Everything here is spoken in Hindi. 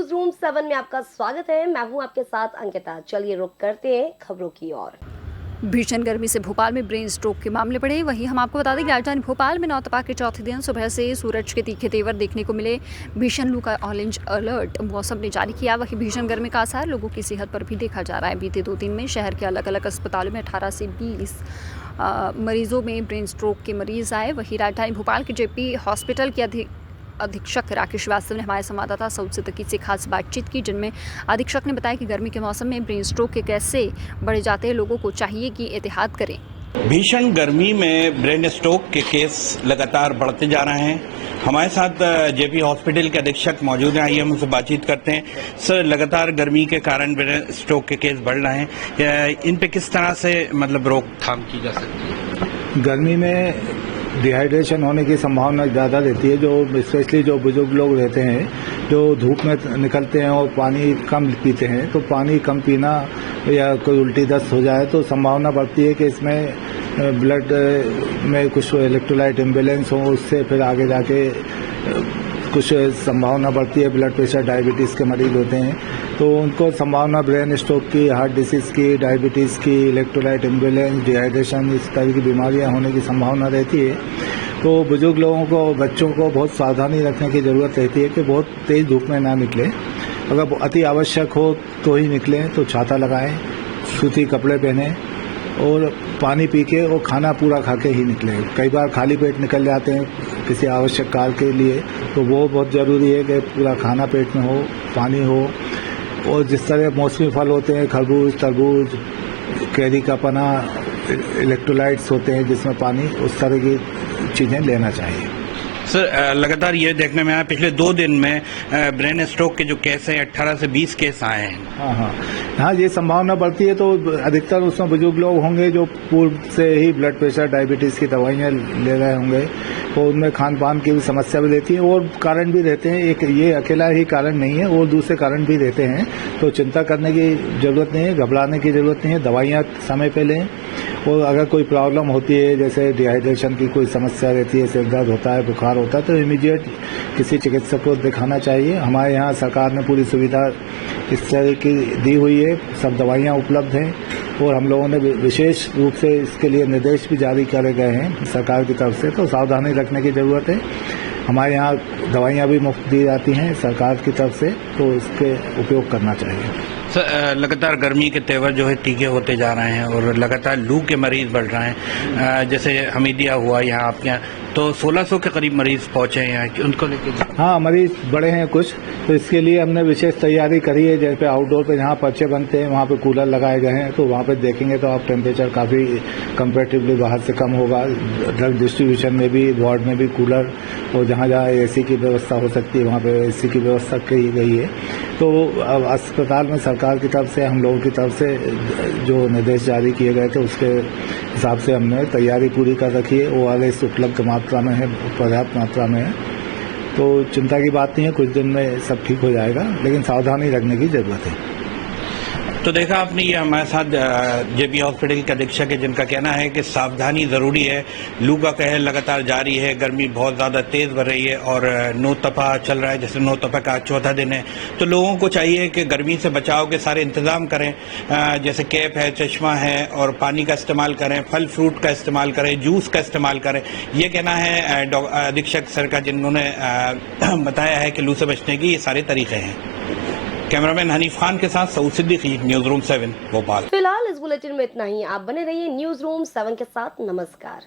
न्यूज रूम 7 में आपका स्वागत है। मैं हूं आपके साथ अंकिता। चलिए रुक करते हैं खबरों की ओर। भीषण गर्मी से भोपाल में ब्रेन स्ट्रोक के मामले बढ़े। वहीं हम आपको बता दें कि राजधानी भोपाल में नौतपा के चौथे दिन सुबह से सूरज के तीखे तेवर देखने को मिले। भीषण लू का ऑरेंज अलर्ट मौसम ने जारी किया। वहीं भीषण गर्मी का असर लोगों की सेहत पर भी देखा जा रहा है। बीते 2 दिन में शहर के अलग अलग अस्पतालों में 18 से 20 मरीजों में ब्रेन स्ट्रोक के मरीज आए। वहीं राजधानी भोपाल के जेपी हॉस्पिटल के अधीक्षक राकेश श्रीवास्तव ने हमारे संवाददाता सऊद सिद्दीकी से खास बातचीत की, जिनमें अधीक्षक ने बताया कि गर्मी के मौसम में ब्रेन स्ट्रोक के कैसे बढ़ जाते हैं, लोगों को चाहिए कि एहतियात करें। भीषण गर्मी में ब्रेन स्ट्रोक के केस लगातार बढ़ते जा रहे हैं। हमारे साथ जेपी हॉस्पिटल के अधीक्षक मौजूद हैं। आइए हम उनसे बातचीत करते हैं। सर, लगातार गर्मी के कारण ब्रेन स्ट्रोक के केस बढ़ रहे हैं, इन पे किस तरह से मतलब रोकथाम की जा सकती है? गर्मी में डिहाइड्रेशन होने की संभावना ज़्यादा रहती है। जो स्पेशली जो बुजुर्ग लोग रहते हैं, जो धूप में निकलते हैं और पानी कम पीते हैं, तो पानी कम पीना या कोई उल्टी दस्त हो जाए तो संभावना बढ़ती है कि इसमें ब्लड में कुछ इलेक्ट्रोलाइट इम्बैलेंस हो, उससे फिर आगे जाके कुछ संभावना बढ़ती है। ब्लड प्रेशर, डायबिटीज़ के मरीज होते हैं तो उनको संभावना ब्रेन स्ट्रोक की, हार्ट डिसीज़ की, डायबिटीज़ की, इलेक्ट्रोलाइट इम्बैलेंस, डिहाइड्रेशन, इस तरह की बीमारियां होने की संभावना रहती है। तो बुजुर्ग लोगों को, बच्चों को बहुत सावधानी रखने की ज़रूरत रहती है कि बहुत तेज़ धूप में ना निकलें। अगर अति आवश्यक हो तो ही निकलें, तो छाता लगाएं, सूती कपड़े पहनें और पानी पी के और खाना पूरा खा के ही निकलें। कई बार खाली पेट निकल जाते हैं किसी आवश्यक कार्य के लिए, तो वो बहुत ज़रूरी है कि पूरा खाना पेट में हो, पानी हो। और जिस तरह मौसमी फल होते हैं, खरबूज, तरबूज, कैरी का पना, इलेक्ट्रोलाइट्स होते हैं जिसमें पानी, उस तरह की चीज़ें लेना चाहिए। सर, लगातार ये देखने में आया पिछले 2 दिन में ब्रेन स्ट्रोक के जो केस हैं 18 से 20 केस आए हैं। हाँ, ये संभावना बढ़ती है। तो अधिकतर उसमें बुजुर्ग लोग होंगे जो पूर्व से ही ब्लड प्रेशर, डायबिटीज़ की दवाइयाँ ले रहे होंगे, तो उनमें खान पान की भी समस्या भी रहती है और कारण भी रहते हैं। एक ये अकेला ही कारण नहीं है और दूसरे कारण भी रहते हैं। तो चिंता करने की ज़रूरत नहीं है, घबराने की ज़रूरत नहीं है। दवाइयाँ समय पे लें और अगर कोई प्रॉब्लम होती है, जैसे डिहाइड्रेशन की कोई समस्या रहती है, सिर दर्द होता है, बुखार होता है, तो इमीडिएट किसी चिकित्सक को दिखाना चाहिए। हमारे यहाँ सरकार ने पूरी सुविधा इस तरह की दी हुई है, सब दवाइयाँ उपलब्ध हैं और हम लोगों ने विशेष रूप से इसके लिए निर्देश भी जारी करे गए हैं सरकार की तरफ से। तो सावधानी रखने की ज़रूरत है। हमारे यहाँ दवाइयाँ भी मुफ्त दी जाती हैं सरकार की तरफ से, तो इसके उपयोग करना चाहिए। सर, लगातार गर्मी के तेवर जो है तीखे होते जा रहे हैं और लगातार लू के मरीज बढ़ रहे हैं। जैसे हमीदिया हुआ यहाँ आपके यहाँ, तो 1600 के करीब मरीज पहुंचे हैं यहाँ, उनको लेकर। हाँ, मरीज बड़े हैं कुछ, तो इसके लिए हमने विशेष तैयारी करी है। जैसे आउटडोर पे जहाँ पर्चे बनते हैं वहाँ पे कूलर लगाए गए हैं, तो वहाँ पे देखेंगे तो आप टेम्परेचर काफ़ी कंपेरेटिवली बाहर से कम होगा। ड्रग डिस्ट्रीब्यूशन में भी, वार्ड में भी कूलर, और जहाँ जहाँ एसी की व्यवस्था हो सकती है वहाँ पे एसी की व्यवस्था की गई है। तो अब अस्पताल में सरकार की तरफ से, हम लोगों की तरफ से जो निर्देश जारी किए गए थे उसके हिसाब से हमने तैयारी पूरी कर रखी है। ORS उपलब्ध मात्रा में है, पर्याप्त मात्रा में है, तो चिंता की बात नहीं है। कुछ दिन में सब ठीक हो जाएगा, लेकिन सावधानी रखने की जरूरत है। तो देखा आपने, ये हमारे साथ जेपी हॉस्पिटल के अधीक्षक है, जिनका कहना है कि सावधानी जरूरी है। लू का कहर लगातार जारी है, गर्मी बहुत ज्यादा तेज बढ़ रही है और नौतपा चल रहा है। जैसे नौतपा का 4था दिन है, तो लोगों को चाहिए कि गर्मी से बचाव के सारे इंतजाम करें। जैसे कैप है, चश्मा है और पानी का इस्तेमाल करें, फल फ्रूट का इस्तेमाल करें, जूस का इस्तेमाल करें। ये कहना है अधीक्षक सर का, जिन्होंने बताया है कि लू से बचने की ये सारे तरीके हैं। कैमरामैन हनीफ खान के साथ सऊद सिद्दीकी, न्यूज रूम 7 भोपाल। फिलहाल इस बुलेटिन में इतना ही। आप बने रहिए न्यूज रूम 7 के साथ। नमस्कार।